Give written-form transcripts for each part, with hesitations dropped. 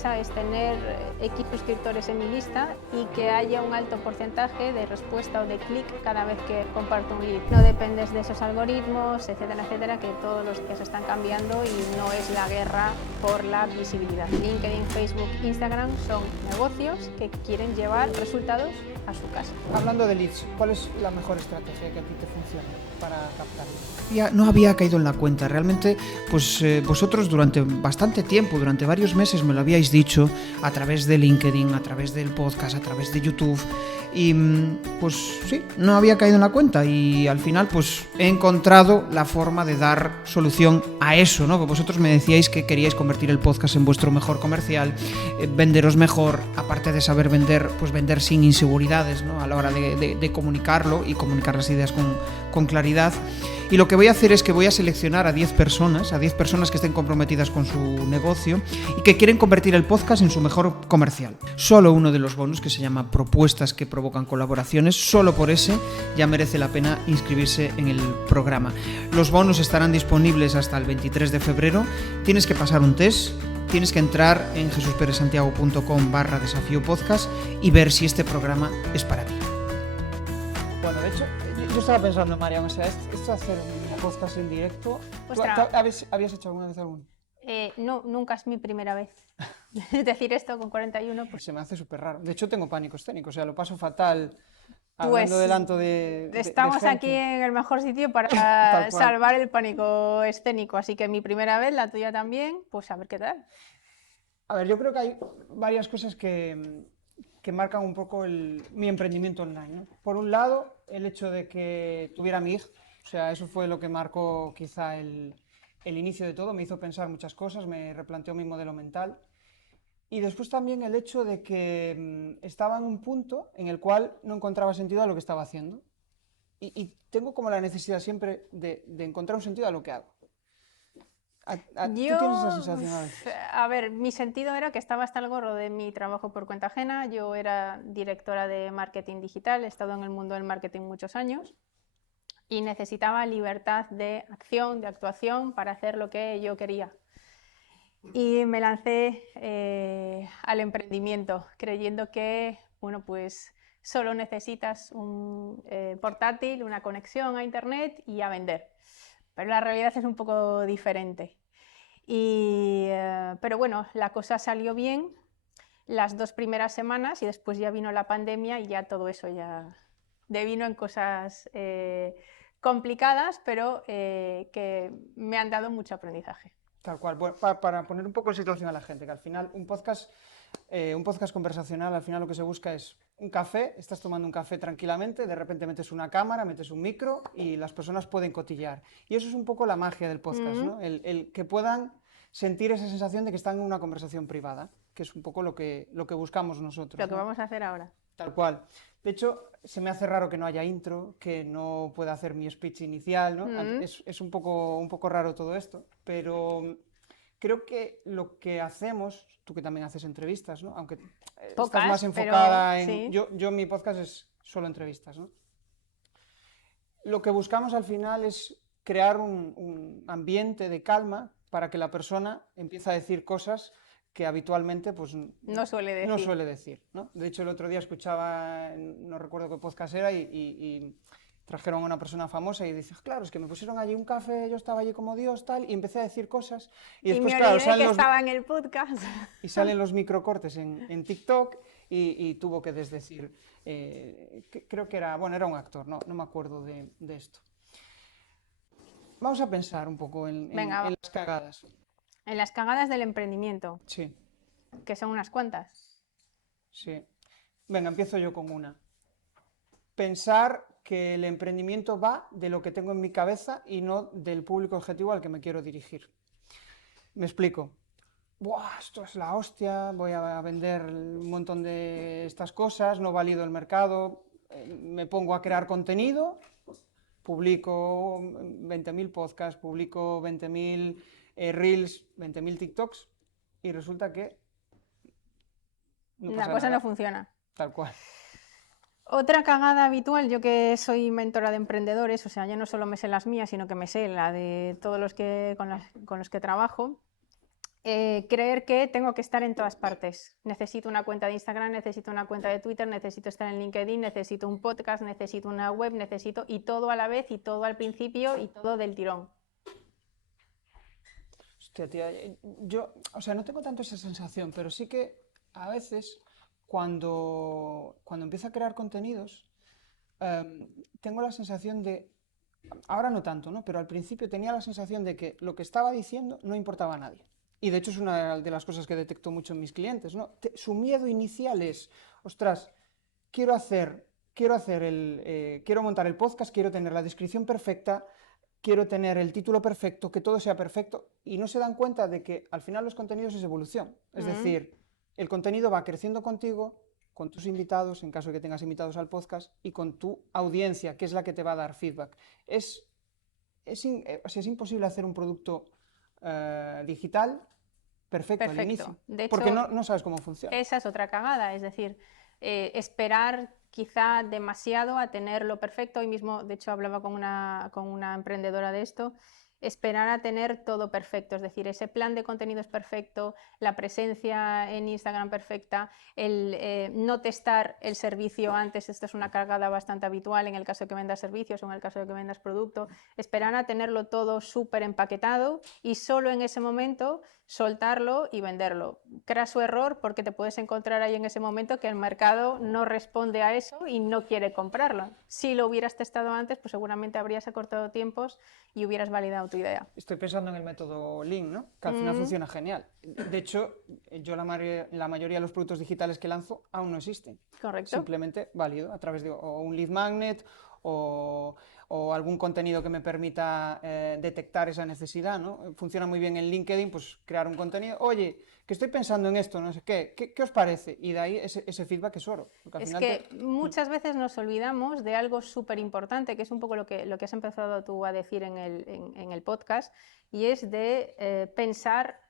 interesa es tener X suscriptores en mi lista y que haya un alto porcentaje de respuesta o de clic cada vez que comparto un lead. No dependes de esos algoritmos, etcétera, etcétera, que todos los días están cambiando y no es la guerra por la visibilidad. LinkedIn, Facebook, Instagram son negocios que quieren llevar resultados a su casa. Hablando de leads, ¿cuál es la mejor estrategia que a ti te funciona para captarlos? No había caído en la cuenta. Realmente, pues vosotros durante bastante tiempo, durante varios meses me lo habíais dicho a través de LinkedIn, a través del podcast, a través de YouTube. Y pues sí, no había caído en la cuenta y al final pues he encontrado la forma de dar solución a eso, ¿no? Que vosotros me decíais que queríais convertir el podcast en vuestro mejor comercial, venderos mejor, aparte de saber vender, pues vender sin inseguridades, ¿no? A la hora de comunicarlo y comunicar las ideas con claridad. Y lo que voy a hacer es que voy a seleccionar a 10 personas que estén comprometidas con su negocio y que quieren convertir el podcast en su mejor comercial. Solo uno de los bonus, que se llama propuestas que provocan colaboraciones, solo por ese ya merece la pena inscribirse en el programa. Los bonus estarán disponibles hasta el 23 de febrero. Tienes que pasar un test. Tienes que entrar en jesusperezsantiago.com/desafío podcast y ver si este programa es para ti. Bueno, de hecho, yo estaba pensando, Mariam, o sea, esto de hacer un podcast en directo, ¿habías hecho alguna vez alguno? No, nunca es mi primera vez. Decir esto con 41, pues... Se me hace súper raro. De hecho, tengo pánico escénico, o sea, lo paso fatal Pues hablando delante de estamos gente. aquí en el mejor sitio para salvar el pánico escénico, así que mi primera vez, la tuya también, pues a ver qué tal. A ver, yo creo que hay varias cosas que marcan un poco mi emprendimiento online, ¿no? Por un lado, el hecho de que tuviera mi hija, o sea, eso fue lo que marcó quizá el inicio de todo, me hizo pensar muchas cosas, me replanteó mi modelo mental. Y después también el hecho de que estaba en un punto en el cual no encontraba sentido a lo que estaba haciendo. Y tengo como la necesidad siempre de encontrar un sentido a lo que hago. ¿Tú tienes esa sensación a veces? A ver, mi sentido era que estaba hasta el gorro de mi trabajo por cuenta ajena. Yo era directora de marketing digital, he estado en el mundo del marketing muchos años y necesitaba libertad de acción, de actuación para hacer lo que yo quería. Y me lancé al emprendimiento, creyendo que, bueno, pues solo necesitas un portátil, una conexión a internet y a vender. Pero la realidad es un poco diferente. Pero bueno, la cosa salió bien las 2 primeras semanas y después ya vino la pandemia y ya todo eso ya devino en cosas complicadas, pero que me han dado mucho aprendizaje. Tal cual. Bueno, para poner un poco en situación a la gente, que al final un podcast conversacional, al final lo que se busca es un café, estás tomando un café tranquilamente, de repente metes una cámara, metes un micro y las personas pueden cotillear. Y eso es un poco la magia del podcast, ¿no? El que puedan sentir esa sensación de que están en una conversación privada, que es un poco lo que buscamos nosotros. Lo que vamos a hacer ahora. Tal cual. De hecho, se me hace raro que no haya intro, que no pueda hacer mi speech inicial, ¿no? Es un poco raro todo esto, pero creo que lo que hacemos, tú que también haces entrevistas, ¿no? Aunque estás más enfocada en... Sí. Yo mi podcast es solo entrevistas, ¿no? Lo que buscamos al final es crear un ambiente de calma para que la persona empiece a decir cosas que habitualmente pues, no suele decir. ¿No? De hecho, el otro día escuchaba, no recuerdo qué podcast era, y trajeron a una persona famosa y dice, claro, es que me pusieron allí un café, yo estaba allí como Dios, tal, y empecé a decir cosas. Y después, me olvidé que estaba en el podcast. Y salen los microcortes en TikTok y tuvo que desdecir. Creo que era un actor, no me acuerdo de esto. Vamos a pensar un poco en las cagadas. En las cagadas del emprendimiento. Sí. Que son unas cuantas. Sí. Venga, empiezo yo con una. Pensar que el emprendimiento va de lo que tengo en mi cabeza y no del público objetivo al que me quiero dirigir. Me explico. Buah, esto es la hostia, voy a vender un montón de estas cosas, no valido el mercado, me pongo a crear contenido, publico 20.000 podcasts, publico 20.000 Reels, 20.000 TikToks y resulta que la cosa no funciona. Tal cual. Otra cagada habitual, yo que soy mentora de emprendedores, o sea, ya no solo me sé las mías, sino que me sé la de todos los que con los que trabajo, Creer que tengo que estar en todas partes. Necesito una cuenta de Instagram, necesito una cuenta de Twitter, necesito estar en LinkedIn, necesito un podcast, necesito una web, necesito... Y todo a la vez, y todo al principio, y todo del tirón. Hostia, tía, yo, o sea, no tengo tanto esa sensación, pero sí que a veces cuando empiezo a crear contenidos, tengo la sensación de, ahora no tanto, ¿no? Pero al principio tenía la sensación de que lo que estaba diciendo no importaba a nadie. Y de hecho es una de las cosas que detecto mucho en mis clientes, ¿no? Su miedo inicial es, ostras, quiero hacer, quiero montar el podcast, quiero tener la descripción perfecta, quiero tener el título perfecto, que todo sea perfecto, y no se dan cuenta de que al final los contenidos es evolución. Es decir, el contenido va creciendo contigo, con tus invitados, en caso de que tengas invitados al podcast, y con tu audiencia, que es la que te va a dar feedback. O sea, es imposible hacer un producto digital perfecto al inicio, Perfecto. De porque hecho, no sabes cómo funciona. esa es otra cagada, es decir, esperar quizá demasiado a tenerlo perfecto. Hoy mismo, de hecho, hablaba con una emprendedora de esto. Esperar a tener todo perfecto, es decir, ese plan de contenidos perfecto, la presencia en Instagram perfecta, el no testar el servicio antes, esto es una cargada bastante habitual en el caso de que vendas servicios o en el caso de que vendas producto, esperar a tenerlo todo súper empaquetado y solo en ese momento soltarlo y venderlo. Craso error porque te puedes encontrar ahí en ese momento que el mercado no responde a eso y no quiere comprarlo. Si lo hubieras testado antes, pues seguramente habrías acortado tiempos y hubieras validado tu idea. Estoy pensando en el método Lean, ¿no? Que al final funciona genial. De hecho, yo la mayoría de los productos digitales que lanzo aún no existen. Correcto. Simplemente válido a través de o un lead magnet o algún contenido que me permita detectar esa necesidad, ¿no? Funciona muy bien en LinkedIn, pues crear un contenido. Oye, que estoy pensando en esto, no sé qué, ¿qué os parece? Y de ahí ese feedback es oro. Porque al Es final que muchas veces nos olvidamos de algo súper importante, que es un poco lo que has empezado tú a decir en el podcast, y es de pensar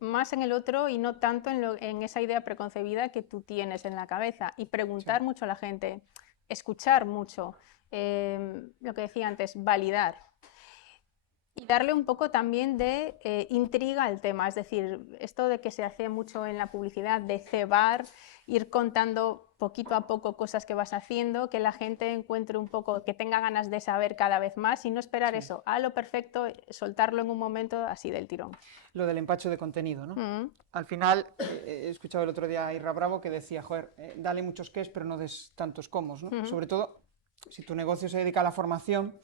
más en el otro y no tanto en esa idea preconcebida que tú tienes en la cabeza, y Sí, preguntar mucho a la gente, escuchar mucho, lo que decía antes, validar. Y darle un poco también de intriga al tema, es decir, esto de que se hace mucho en la publicidad, de cebar, ir contando poquito a poco cosas que vas haciendo, que la gente encuentre un poco, que tenga ganas de saber cada vez más y no esperar sí. eso, a lo perfecto, soltarlo en un momento así del tirón. Lo del empacho de contenido, ¿no? Mm, Al final, he escuchado el otro día a Irra Bravo que decía, joder, dale muchos qués, pero no des tantos comos, ¿no? mm. Sobre todo, si tu negocio se dedica a la formación,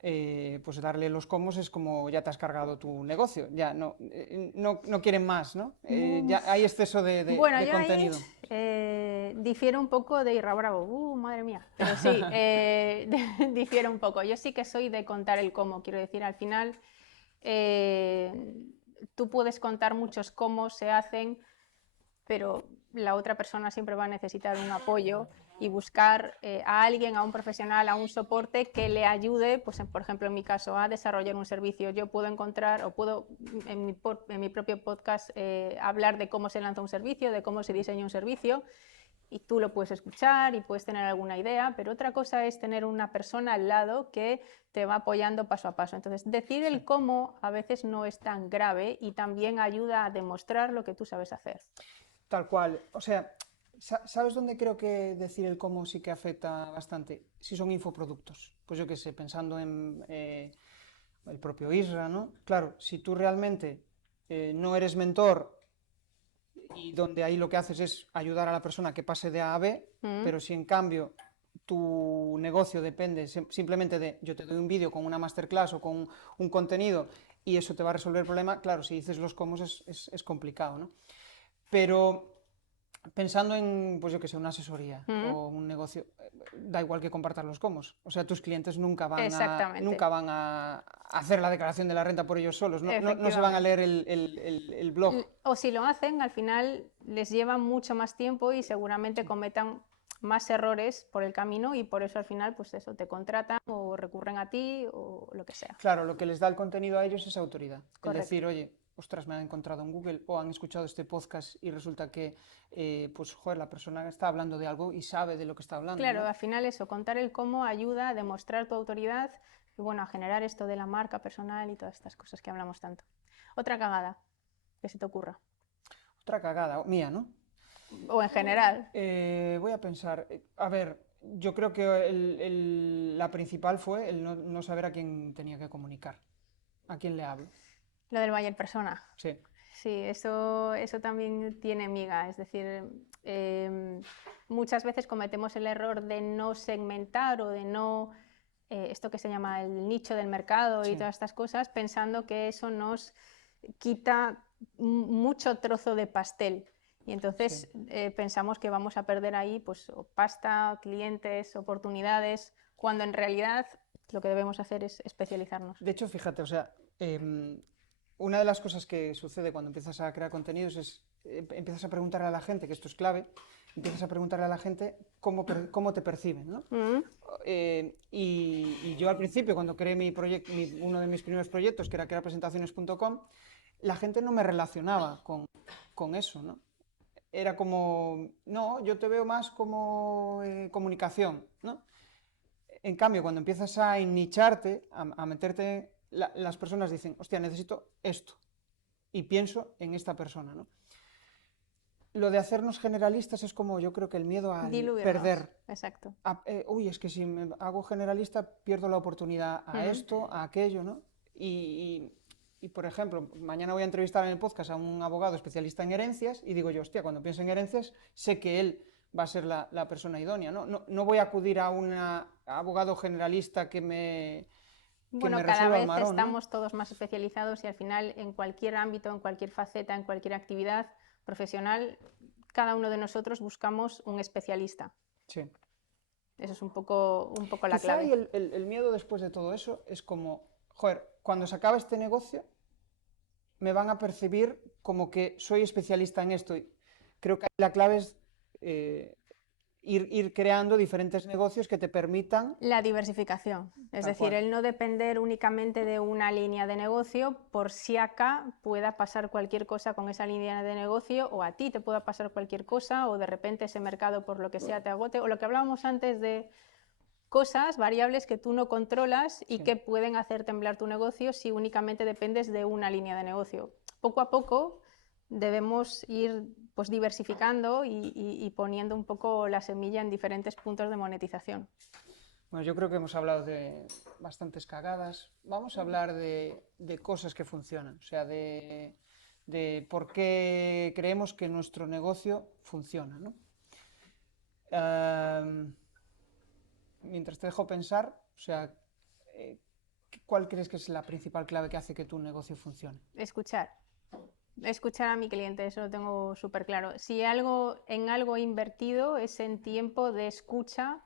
pues darle los comos es como ya te has cargado tu negocio, ya no quieren más, ¿no? Ya hay exceso Bueno, de yo ahí contenido. difiero un poco de Irra Bravo, madre mía, pero sí, difiero un poco. Yo sí que soy de contar el cómo, quiero decir, al final tú puedes contar muchos cómo se hacen, pero la otra persona siempre va a necesitar un apoyo y buscar a alguien, a un profesional, a un soporte que le ayude, pues por ejemplo en mi caso, a desarrollar un servicio. Yo puedo encontrar o puedo en mi propio podcast hablar de cómo se lanza un servicio, de cómo se diseña un servicio, y tú lo puedes escuchar y puedes tener alguna idea, pero otra cosa es tener una persona al lado que te va apoyando paso a paso. Entonces, decir el cómo a veces no es tan grave y también ayuda a demostrar lo que tú sabes hacer. Tal cual. O sea, ¿sabes dónde creo que decir el cómo sí que afecta bastante? Si son infoproductos. Pues yo qué sé, pensando en el propio Isra, ¿no? Claro, si tú realmente no eres mentor y donde ahí lo que haces es ayudar a la persona que pase de A a B, ¿Mm? pero si en cambio tu negocio depende simplemente de yo te doy un vídeo con una masterclass o con un contenido y eso te va a resolver el problema, claro, si dices los cómo es complicado, ¿no? Pero pensando en, pues yo que sé, una asesoría ¿Mm? o un negocio, da igual que compartas los comos. O sea, tus clientes Exactamente, nunca van a hacer la declaración de la renta por ellos solos, no se van a efectivamente. leer el blog. O si lo hacen, al final les lleva mucho más tiempo y seguramente cometan más errores por el camino, y por eso al final pues eso, te contratan o recurren a ti o lo que sea. Claro, lo que les da el contenido a ellos es autoridad. El Correcto. decir, oye, ostras, me han encontrado en Google o han escuchado este podcast y resulta que, pues, joder, la persona está hablando de algo y sabe de lo que está hablando, Claro, ¿no? al final eso, contar el cómo ayuda a demostrar tu autoridad y bueno, a generar esto de la marca personal y todas estas cosas que hablamos tanto. Otra cagada. que se te ocurra. Otra cagada, mía, ¿no? O en general. Voy a pensar, a ver, yo creo que la principal fue el no saber a quién tenía que comunicar, a quién le hablo. Lo del Bayer persona. Sí, Sí, eso también tiene miga. Es decir, muchas veces cometemos el error de no segmentar o de no, esto que se llama el nicho del mercado y sí. todas estas cosas, pensando que eso nos quita mucho trozo de pastel. Y entonces Sí. pensamos que vamos a perder ahí pues, o pasta, clientes, oportunidades, cuando en realidad lo que debemos hacer es especializarnos. De hecho, fíjate, o sea, una de las cosas que sucede cuando empiezas a crear contenidos es, empiezas a preguntarle a la gente, que esto es clave, empiezas a preguntarle a la gente cómo te perciben, ¿no? Mm. Y yo al principio, cuando creé uno de mis primeros proyectos, que era crearpresentaciones.com, la gente no me relacionaba con eso, ¿no? Era como, no, yo te veo más como comunicación, ¿no? En cambio, cuando empiezas a nicharte, a meterte, las personas dicen, hostia, necesito esto y pienso en esta persona, ¿no? Lo de hacernos generalistas es como yo creo que el miedo al Diluirnos, perder. exacto. Uy, es que si me hago generalista pierdo la oportunidad a esto, a aquello, ¿no? Y, por ejemplo, mañana voy a entrevistar en el podcast a un abogado especialista en herencias y digo yo, hostia, cuando pienso en herencias sé que él va a ser la persona idónea, ¿no? No voy a acudir a un abogado generalista que me Bueno, cada resuelva el vez marrón, ¿no? estamos todos más especializados y al final en cualquier ámbito, en cualquier faceta, en cualquier actividad profesional, cada uno de nosotros buscamos un especialista. Sí. Eso es un poco la Quizá clave. y el miedo después de todo eso es como, joder, cuando se acaba este negocio me van a percibir como que soy especialista en esto. Y creo que la clave es eh, ir creando diferentes negocios que te permitan. La diversificación, es Tal decir, cual. el no depender únicamente de una línea de negocio por si acá pueda pasar cualquier cosa con esa línea de negocio o a ti te pueda pasar cualquier cosa o de repente ese mercado por lo que sea te agote o lo que hablábamos antes de cosas, variables que tú no controlas y Sí. que pueden hacer temblar tu negocio si únicamente dependes de una línea de negocio. Poco a poco debemos ir pues, diversificando y poniendo un poco la semilla en diferentes puntos de monetización. Bueno, yo creo que hemos hablado de bastantes cagadas. Vamos a hablar de cosas que funcionan, o sea, de por qué creemos que nuestro negocio funciona, ¿no? Mientras te dejo pensar, o sea, eh, ¿cuál crees que es la principal clave que hace que tu negocio funcione? Escuchar. Escuchar a mi cliente, eso lo tengo súper claro. Si en algo he invertido es en tiempo de escucha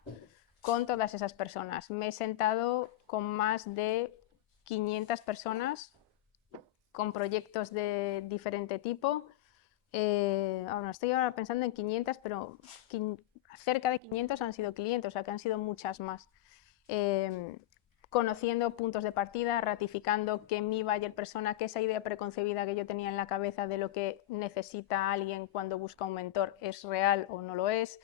con todas esas personas. Me he sentado con más de 500 personas con proyectos de diferente tipo. Ahora estoy ahora pensando en 500, pero cerca de 500 han sido clientes, o sea que han sido muchas más. Eh, Conociendo puntos de partida, ratificando que mi buyer persona, que esa idea preconcebida que yo tenía en la cabeza de lo que necesita alguien cuando busca un mentor es real o no lo es,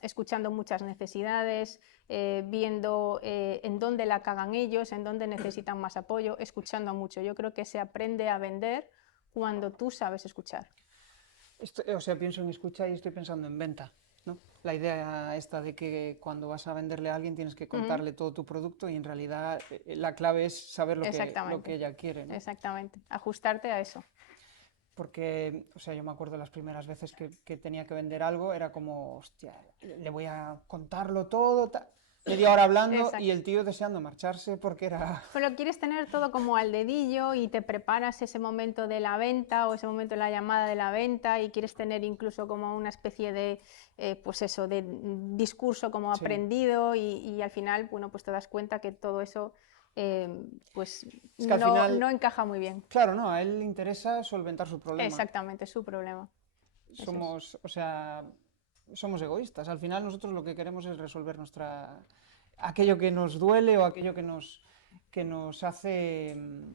escuchando muchas necesidades, viendo en dónde la cagan ellos, en dónde necesitan más apoyo, escuchando mucho. Yo creo que se aprende a vender cuando tú sabes escuchar. O sea, pienso en escucha y estoy pensando en venta, ¿no? La idea esta de que cuando vas a venderle a alguien tienes que contarle todo tu producto y en realidad la clave es saber lo que Exactamente, ella quiere, ¿no? exactamente. Ajustarte a eso. Porque, o sea, yo me acuerdo las primeras veces que tenía que vender algo, era como, hostia, le voy a contarlo todo, media hora hablando y Exacto. el tío deseando marcharse porque era... Pero quieres tener todo como al dedillo y te preparas ese momento de la venta o ese momento de la llamada de la venta y quieres tener incluso como una especie de, pues eso, de discurso como Sí. aprendido y al final, bueno, pues te das cuenta que todo eso pues Es que al no final, encaja muy bien. claro, no, a él le interesa solventar su problema. Exactamente, es su problema. Eso es. Somos, o sea, somos egoístas. Al final nosotros lo que queremos es resolver aquello que nos duele o aquello que nos hace,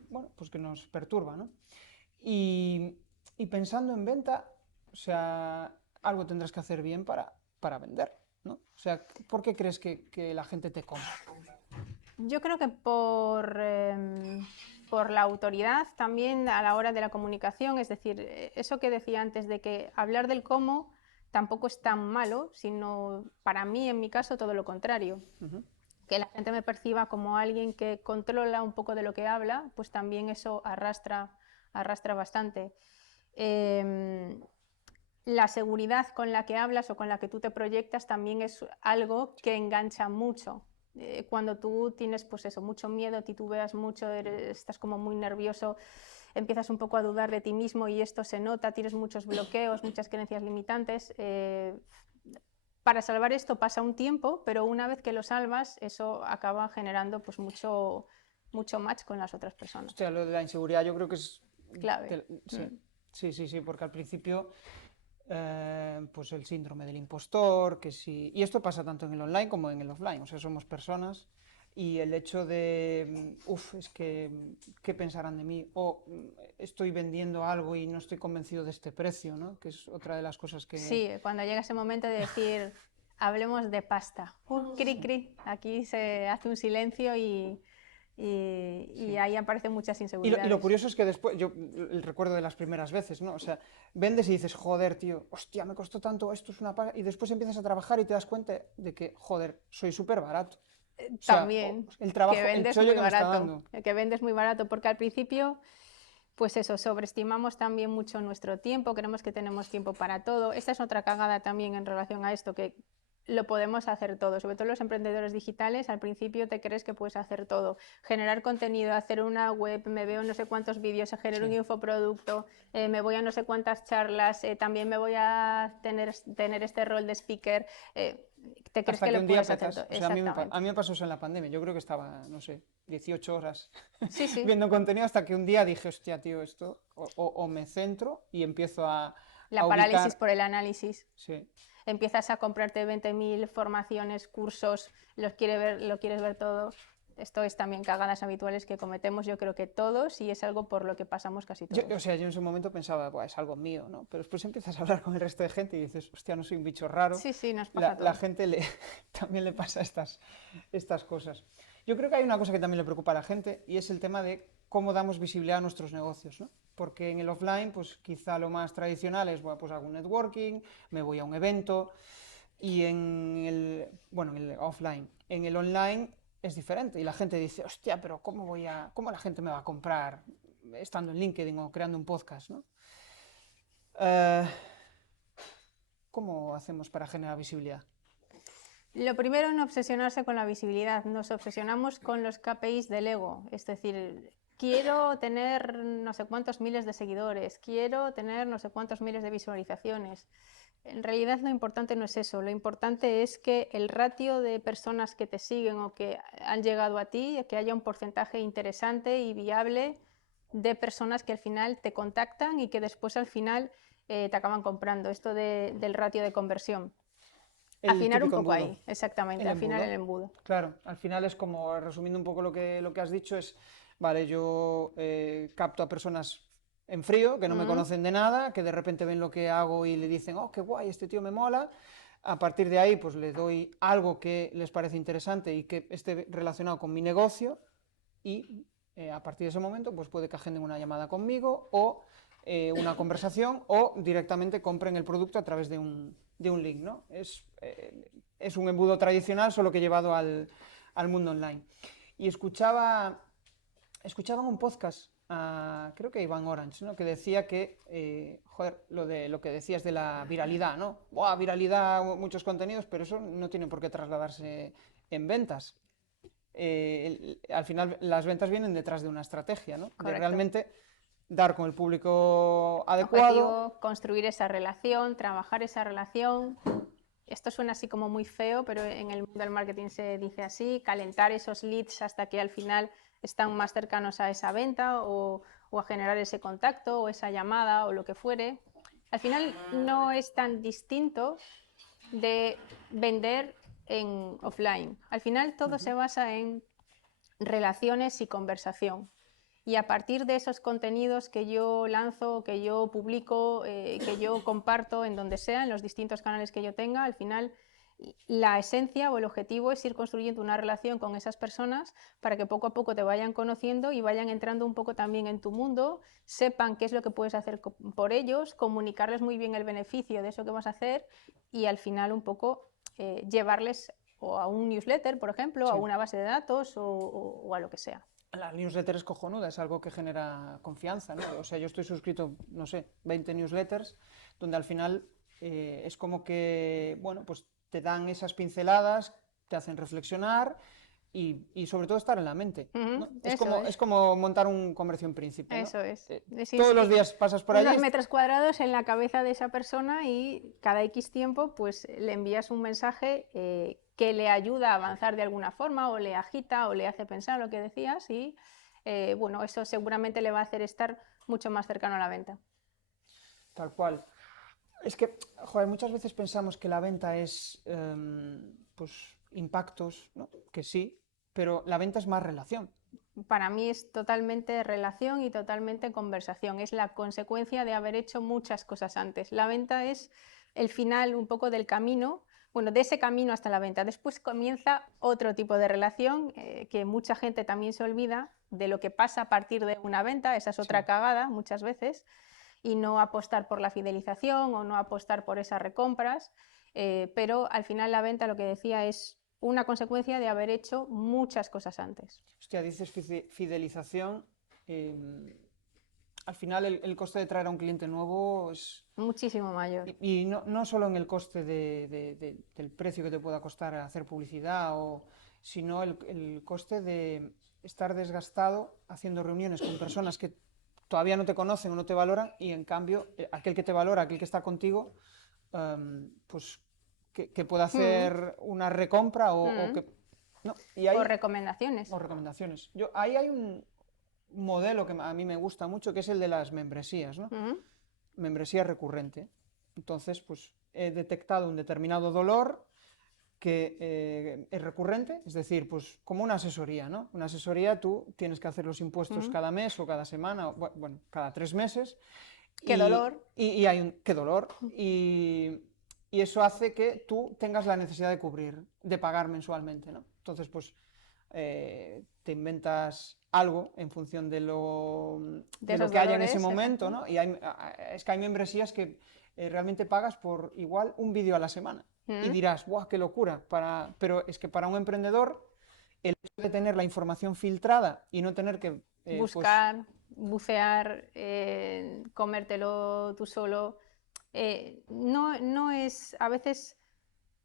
bueno, pues que nos perturba, ¿no? Y, y pensando en venta, o sea, algo tendrás que hacer bien para vender, ¿no? O sea, ¿por qué crees que la gente te compra? Yo creo que por por la autoridad también a la hora de la comunicación, es decir, eso que decía antes de que hablar del cómo tampoco es tan malo, sino para mí, en mi caso, todo lo contrario. Que la gente me perciba como alguien que controla un poco de lo que habla, pues también eso arrastra bastante. La seguridad con la que hablas o con la que tú te proyectas también es algo que engancha mucho. Cuando tú tienes pues eso, mucho miedo, titubeas mucho, estás como muy nervioso, empiezas un poco a dudar de ti mismo y esto se nota, tienes muchos bloqueos, muchas creencias limitantes. Para salvar esto pasa un tiempo, pero una vez que lo salvas, eso acaba generando pues mucho match con las otras personas. Hostia, lo de la inseguridad yo creo que es clave. Sí, porque al principio pues el síndrome del impostor, que sí, y esto pasa tanto en el online como en el offline, o sea, somos personas y el hecho de, es que, ¿qué pensarán de mí? O estoy vendiendo algo y no estoy convencido de este precio, ¿no? Que es otra de las cosas que... Sí, cuando llega ese momento de decir, hablemos de pasta, cri cri, aquí se hace un silencio y ahí aparecen muchas inseguridades. Y lo curioso es que después, yo el recuerdo de las primeras veces, ¿no? O sea, vendes y dices, joder, tío, hostia, me costó tanto, esto es una paga, y después empiezas a trabajar y te das cuenta de que, joder, soy súper barato. O sea, También, el trabajo, que el vendes chollo muy que me está barato, dando. que vendes muy barato, porque al principio, pues eso, sobreestimamos también mucho nuestro tiempo, creemos que tenemos tiempo para todo. Esta es otra cagada también en relación a esto, que lo podemos hacer todo, sobre todo los emprendedores digitales, al principio te crees que puedes hacer todo, generar contenido, hacer una web, me veo no sé cuántos vídeos, genero un infoproducto, me voy a no sé cuántas charlas, también me voy a tener este rol de speaker, te crees Hasta que que lo un día puedes hacer petas. todo. O sea, Exactamente. a mí me pasó eso en la pandemia. Yo creo que estaba, no sé, 18 horas Sí, sí. viendo contenido hasta que un día dije, hostia, tío, esto, o me centro y empiezo a Parálisis ubicar... por el análisis. Sí. Empiezas a comprarte 20.000 formaciones, cursos, lo quieres ver todo. Esto es también cagadas habituales que cometemos, yo creo que todos, y es algo por lo que pasamos casi todos. O sea, yo en ese momento pensaba, es algo mío, ¿no? Pero después empiezas a hablar con el resto de gente y dices, hostia, no soy un bicho raro. Sí, sí, nos pasa a La todos. gente también le pasa estas cosas. Yo creo que hay una cosa que también le preocupa a la gente y es el tema de cómo damos visibilidad a nuestros negocios, ¿no? Porque en el offline, pues quizá lo más tradicional es, bueno, pues hago un networking, me voy a un evento y en el offline, en el online es diferente y la gente dice, hostia, pero ¿cómo la gente me va a comprar estando en LinkedIn o creando un podcast, ¿no? ¿Cómo hacemos para generar visibilidad? Lo primero, no obsesionarse con la visibilidad. Nos obsesionamos con los KPIs del ego. Es decir, quiero tener no sé cuántos miles de seguidores, quiero tener no sé cuántos miles de visualizaciones. En realidad lo importante no es eso, lo importante es que el ratio de personas que te siguen o que han llegado a ti, que haya un porcentaje interesante y viable de personas que al final te contactan y que después al final te acaban comprando. Esto del ratio de conversión. El Afinar un típico poco embudo. ahí, exactamente, El afinar embudo. el embudo. Claro, al final es como, resumiendo un poco lo que has dicho, es, vale, yo capto a personas en frío, que no me conocen de nada, que de repente ven lo que hago y le dicen, oh, qué guay, este tío me mola. A partir de ahí, pues le doy algo que les parece interesante y que esté relacionado con mi negocio y a partir de ese momento, pues puede que agenden una llamada conmigo o una conversación o directamente compren el producto a través de un link, ¿no? Es un embudo tradicional, solo que llevado al mundo online. Y escuchaba en un podcast, creo que Iván Orange, ¿no? Que decía que, joder, lo que decías de la viralidad, ¿no? ¡Buah, viralidad, muchos contenidos! Pero eso no tiene por qué trasladarse en ventas. Al final las ventas vienen detrás de una estrategia, ¿no? De Correcto. realmente dar con el público adecuado. Objetivo, construir esa relación, trabajar esa relación. Esto suena así como muy feo, pero en el mundo del marketing se dice así, calentar esos leads hasta que al final están más cercanos a esa venta o a generar ese contacto o esa llamada o lo que fuere. Al final no es tan distinto de vender en offline. Al final todo se basa en relaciones y conversación. Y a partir de esos contenidos que yo lanzo, que yo publico, que yo comparto en donde sea, en los distintos canales que yo tenga, al final la esencia o el objetivo es ir construyendo una relación con esas personas para que poco a poco te vayan conociendo y vayan entrando un poco también en tu mundo, sepan qué es lo que puedes hacer por ellos, comunicarles muy bien el beneficio de eso que vas a hacer y al final un poco llevarles o a un newsletter, por ejemplo, a una base de datos o a lo que sea. La newsletter es cojonuda, es algo que genera confianza, ¿no? O sea, yo estoy suscrito, no sé, 20 newsletters, donde al final es como que, bueno, pues te dan esas pinceladas, te hacen reflexionar y sobre todo estar en la mente, ¿no? Es como montar un comercio en Príncipe, ¿no? Eso es. Todos los días pasas por allí. Unos metros cuadrados en la cabeza de esa persona y cada X tiempo pues le envías un mensaje que le ayuda a avanzar de alguna forma o le agita o le hace pensar lo que decías y bueno, eso seguramente le va a hacer estar mucho más cercano a la venta. Tal cual. Es que, joder, muchas veces pensamos que la venta es, pues, impactos, ¿no? Que sí, pero la venta es más relación. Para mí es totalmente relación y totalmente conversación. Es la consecuencia de haber hecho muchas cosas antes. La venta es el final un poco del camino, bueno, de ese camino hasta la venta. Después comienza otro tipo de relación que mucha gente también se olvida de lo que pasa a partir de una venta. Esa es otra cagada muchas veces. Y no apostar por la fidelización o no apostar por esas recompras. Pero al final la venta, lo que decía, es una consecuencia de haber hecho muchas cosas antes. Hostia, dices fidelización. Al final el coste de traer a un cliente nuevo es... Muchísimo mayor. Y no solo en el coste del precio que te pueda costar hacer publicidad, sino el coste de estar desgastado haciendo reuniones con personas que todavía no te conocen o no te valoran y en cambio aquel que te valora, aquel que está contigo, pues que pueda hacer una recompra o que... No, o recomendaciones. O recomendaciones. Ahí hay un modelo que a mí me gusta mucho, que es el de las membresías, ¿no? Membresía recurrente. Entonces, pues he detectado un determinado dolor que es recurrente, es decir, pues como una asesoría, ¿no? Una asesoría, tú tienes que hacer los impuestos cada mes o cada semana, bueno, cada 3 meses. ¡Qué dolor! Y hay qué dolor. Y eso hace que tú tengas la necesidad de cubrir, de pagar mensualmente, ¿no? Entonces, pues te inventas algo en función de lo que haya en ese momento, ¿no? Y es que hay membresías que realmente pagas por igual un vídeo a la semana. Y dirás, ¡buah, qué locura! Pero es que para un emprendedor, el hecho de tener la información filtrada y no tener que... buscar, bucear, comértelo tú solo, no es... A veces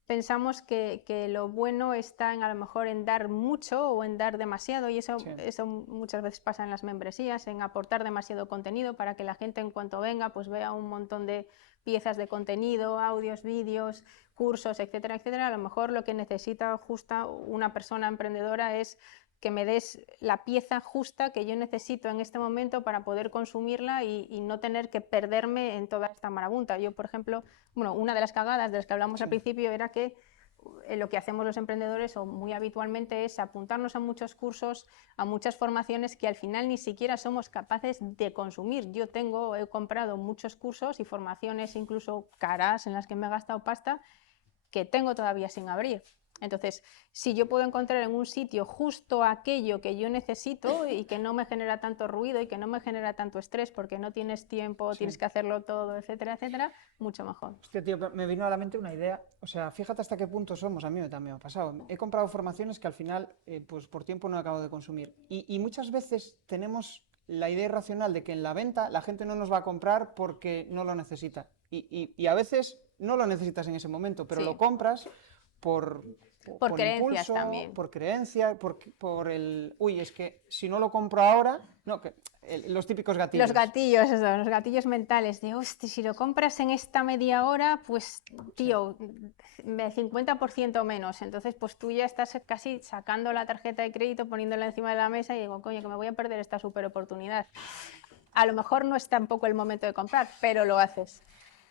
pensamos que lo bueno está a lo mejor en dar mucho o en dar demasiado y eso muchas veces pasa en las membresías, en aportar demasiado contenido para que la gente en cuanto venga pues vea un montón de piezas de contenido, audios, vídeos, cursos, etcétera, etcétera. A lo mejor lo que necesita justa una persona emprendedora es que me des la pieza justa que yo necesito en este momento para poder consumirla y no tener que perderme en toda esta marabunta. Yo, por ejemplo, bueno, una de las cagadas de las que hablamos al principio era que lo que hacemos los emprendedores o muy habitualmente es apuntarnos a muchos cursos, a muchas formaciones que al final ni siquiera somos capaces de consumir. Yo he comprado muchos cursos y formaciones incluso caras en las que me he gastado pasta que tengo todavía sin abrir. Entonces, si yo puedo encontrar en un sitio justo aquello que yo necesito y que no me genera tanto ruido y que no me genera tanto estrés porque no tienes tiempo, tienes que hacerlo todo, etcétera, etcétera, mucho mejor. Hostia, tío, me vino a la mente una idea. O sea, fíjate hasta qué punto somos. A mí también me ha pasado. He comprado formaciones que al final, pues por tiempo no acabo de consumir. Y muchas veces tenemos la idea irracional de que en la venta la gente no nos va a comprar porque no lo necesita. Y a veces no lo necesitas en ese momento, pero lo compras por creencias impulso, también. por creencia, por el... Uy, es que si no lo compro ahora... No, los típicos gatillos. Los gatillos mentales de, hostia, si lo compras en esta media hora, pues, tío, 50% menos. Entonces, pues tú ya estás casi sacando la tarjeta de crédito, poniéndola encima de la mesa y digo, coño, que me voy a perder esta súper oportunidad. A lo mejor no es tampoco el momento de comprar, pero lo haces.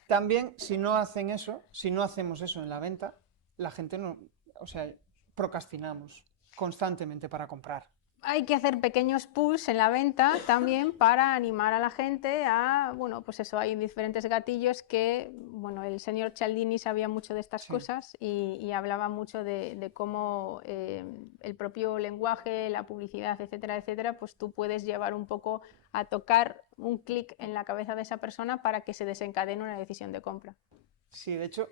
También, si no hacemos eso en la venta, la gente no... O sea, procrastinamos constantemente para comprar. Hay que hacer pequeños push en la venta también para animar a la gente a, bueno, pues eso, hay diferentes gatillos que, bueno, el señor Cialdini sabía mucho de estas Sí. cosas y hablaba mucho de cómo el propio lenguaje, la publicidad, etcétera, etcétera, pues tú puedes llevar un poco a tocar un clic en la cabeza de esa persona para que se desencadene una decisión de compra. Sí, de hecho,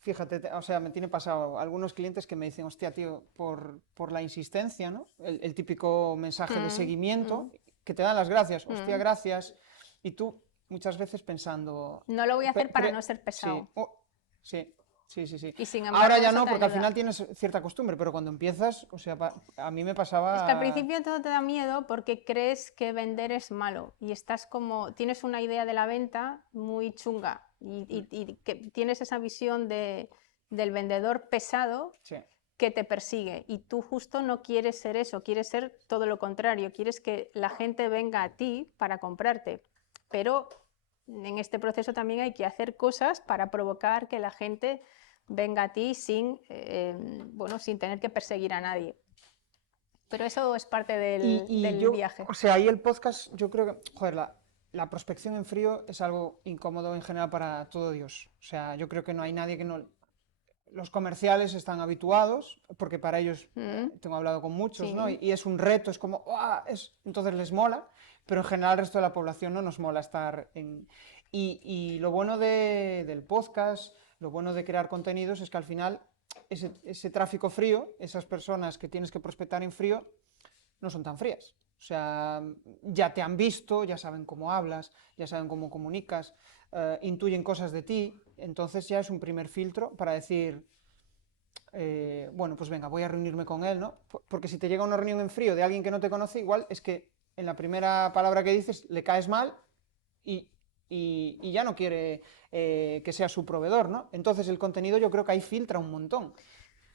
fíjate, o sea, me tiene pasado algunos clientes que me dicen, hostia, tío, por la insistencia, ¿no? El típico mensaje de seguimiento, que te dan las gracias, hostia, gracias, y tú muchas veces pensando, No lo voy a hacer para no ser sí, pesado. sí, sí, sí, sí. Y sin Ahora embargo ya eso no, te porque al ayuda. final tienes cierta costumbre, pero cuando empiezas, o sea, a mí me Es que al pasaba, principio todo te da miedo porque crees que vender es malo y estás como, tienes una idea de la venta muy chunga y que tienes esa visión del vendedor pesado sí, que te persigue y tú justo no quieres ser eso, quieres ser todo lo contrario, quieres que la gente venga a ti para comprarte, pero en este proceso también hay que hacer cosas para provocar que la gente venga a ti sin, bueno, sin tener que perseguir a nadie. Pero eso es parte y del yo, viaje. o sea, ahí el podcast, yo creo que, joder, la prospección en frío es algo incómodo en general para todo Dios. O sea, yo creo que no hay nadie que no... Los comerciales están habituados, porque para ellos, Mm, tengo hablado con muchos, ¿no? sí. Y es un reto, es como, ¡ah! Entonces les mola, pero en general el resto de la población no nos mola estar en... Y lo bueno del podcast, lo bueno de crear contenidos es que al final ese tráfico frío, esas personas que tienes que prospectar en frío, no son tan frías. O sea, ya te han visto, ya saben cómo hablas, ya saben cómo comunicas, intuyen cosas de ti, entonces ya es un primer filtro para decir, bueno, pues venga, voy a reunirme con él, ¿no? Porque si te llega una reunión en frío de alguien que no te conoce, igual es que en la primera palabra que dices le caes mal y, y ya no quiere que sea su proveedor, ¿no? Entonces el contenido yo creo que ahí filtra un montón.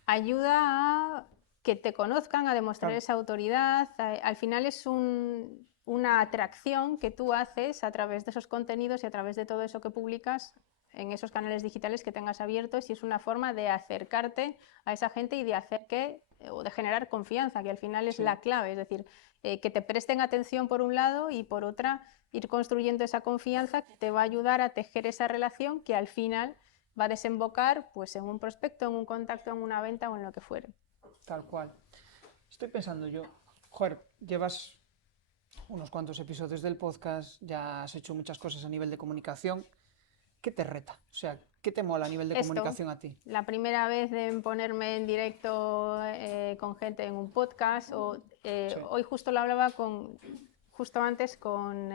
Ayuda a que te conozcan, a demostrar Claro, esa autoridad. Al final es una atracción que tú haces a través de esos contenidos y a través de todo eso que publicas en esos canales digitales que tengas abiertos y es una forma de acercarte a esa gente y de hacer que, o de generar confianza, que al final es sí, la clave, es decir, que te presten atención por un lado y por otra ir construyendo esa confianza que te va a ayudar a tejer esa relación que al final va a desembocar pues, en un prospecto, en un contacto, en una venta o en lo que fuere. tal cual. Estoy pensando yo, joder, llevas unos cuantos episodios del podcast, ya has hecho muchas cosas a nivel de comunicación. ¿Qué te reta? O sea, ¿qué te mola a nivel de Esto, comunicación a ti? la primera vez de ponerme en directo con gente en un podcast, Sí. hoy justo lo hablaba justo antes con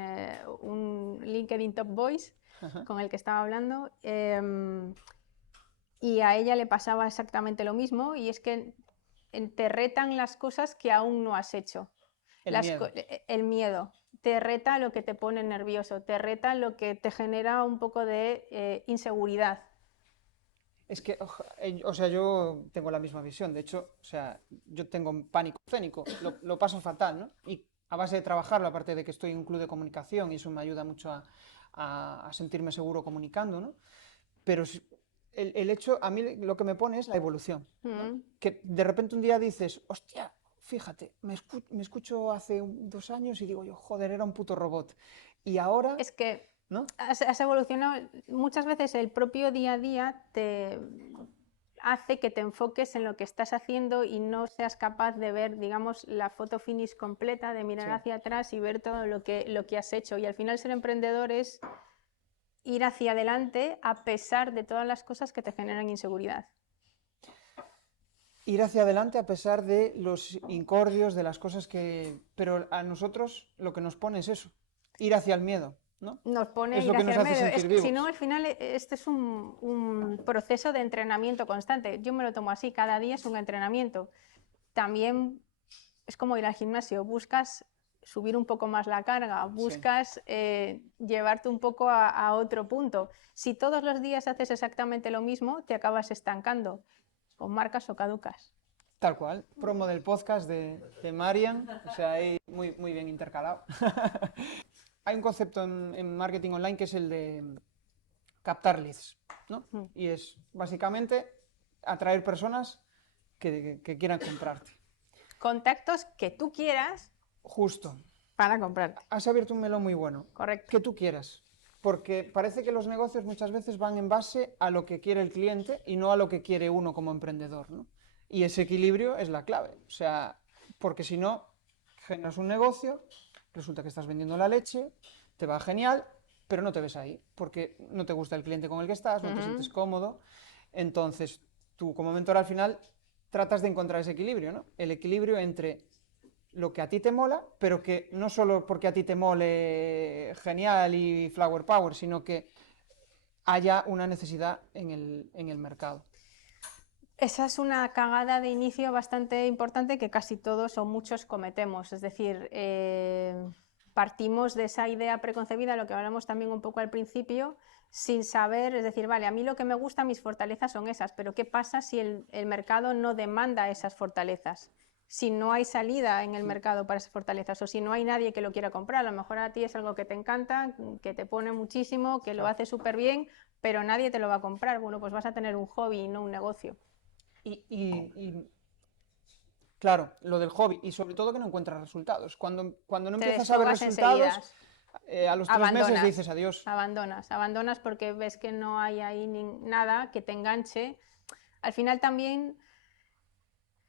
un LinkedIn Top Voice con el que estaba hablando. Y a ella le pasaba exactamente lo mismo y es que te retan las cosas que aún no has hecho. El miedo. El miedo te reta lo que te pone nervioso, te reta lo que te genera un poco de inseguridad. Es que, o sea, yo tengo la misma visión. De hecho, o sea, yo tengo pánico escénico, lo paso fatal, ¿no? Y a base de trabajarlo, aparte de que estoy en un club de comunicación y eso me ayuda mucho a sentirme seguro comunicando, ¿no? Pero el hecho, a mí lo que me pone es la evolución, ¿no? Mm. Que de repente un día dices, hostia, fíjate, me escucho hace 2 años y digo yo, joder, era un puto robot. Y ahora, Es que ¿no? has evolucionado, muchas veces el propio día a día te hace que te enfoques en lo que estás haciendo y no seas capaz de ver, digamos, la foto finish completa, de mirar Sí. hacia atrás y ver todo lo que has hecho. Y al final ser emprendedor es ir hacia adelante a pesar de todas las cosas que te generan inseguridad. Ir hacia adelante a pesar de los incordios, de las cosas que... Pero a nosotros lo que nos pone es eso, ir hacia el miedo, ¿no? Nos pone a Es lo ir que hacia nos el hace medio. Es sentir que si no, vivos. al final este es un proceso de entrenamiento constante. Yo me lo tomo así, cada día es un entrenamiento. También es como ir al gimnasio, buscas subir un poco más la carga, Sí, buscas llevarte un poco a otro punto. Si todos los días haces exactamente lo mismo, te acabas estancando, o marcas o caducas. tal cual. Promo del podcast de Marian, o sea, ahí muy, muy bien intercalado. Hay un concepto en marketing online que es el de captar leads, ¿no? Mm. Y es básicamente atraer personas que quieran comprarte. contactos que tú quieras. Justo. Para comprar. Has abierto un melón muy bueno. Correcto. Que tú quieras. Porque parece que los negocios muchas veces van en base a lo que quiere el cliente y no a lo que quiere uno como emprendedor, ¿no? Y ese equilibrio es la clave. O sea, porque si no, generas un negocio, resulta que estás vendiendo la leche, te va genial, pero no te ves ahí, porque no te gusta el cliente con el que estás, no te sientes cómodo. Entonces, tú como mentor al final tratas de encontrar ese equilibrio, ¿no? El equilibrio entre lo que a ti te mola, pero que no solo porque a ti te mole genial y flower power, sino que haya una necesidad en el mercado. Esa es una cagada de inicio bastante importante que casi todos o muchos cometemos. Es decir, partimos de esa idea preconcebida, lo que hablamos también un poco al principio, sin saber, es decir, vale, a mí lo que me gusta, mis fortalezas son esas, pero ¿qué pasa si el mercado no demanda esas fortalezas? Si no hay salida en el mercado para esas fortalezas o si no hay nadie que lo quiera comprar, a lo mejor a ti es algo que te encanta, que te pone muchísimo, que lo hace súper bien, pero nadie te lo va a comprar. Bueno, pues vas a tener un hobby y no un negocio. Claro, lo del hobby y sobre todo que no encuentras resultados. Cuando no Te empiezas a ver desfogas resultados, enseguida. a los 3 meses dices adiós. Abandonas porque ves que no hay ahí nada que te enganche. Al final también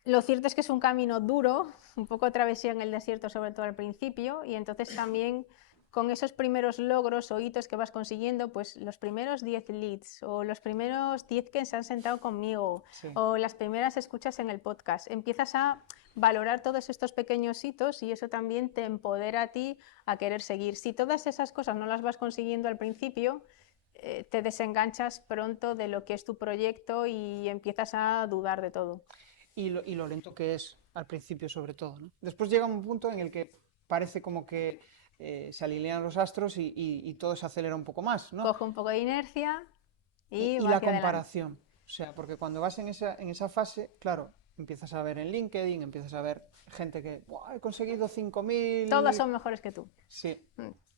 lo cierto es que es un camino duro, un poco travesía en el desierto, sobre todo al principio, y entonces también con esos primeros logros o hitos que vas consiguiendo, pues los primeros 10 leads o los primeros 10 que se han sentado conmigo Sí. o las primeras escuchas en el podcast, empiezas a valorar todos estos pequeños hitos y eso también te empodera a ti a querer seguir. Si todas esas cosas no las vas consiguiendo al principio, te desenganchas pronto de lo que es tu proyecto y empiezas a dudar de todo. Y lo lento que es al principio sobre todo, ¿no? Después llega un punto en el que parece como que se alinean los astros y todo se acelera un poco más, ¿no? Coge un poco de inercia y va la hacia adelante. comparación, o sea, porque cuando vas en esa fase, claro, empiezas a ver en LinkedIn, empiezas a ver gente que he conseguido 5.000... Todos son mejores que tú. Sí,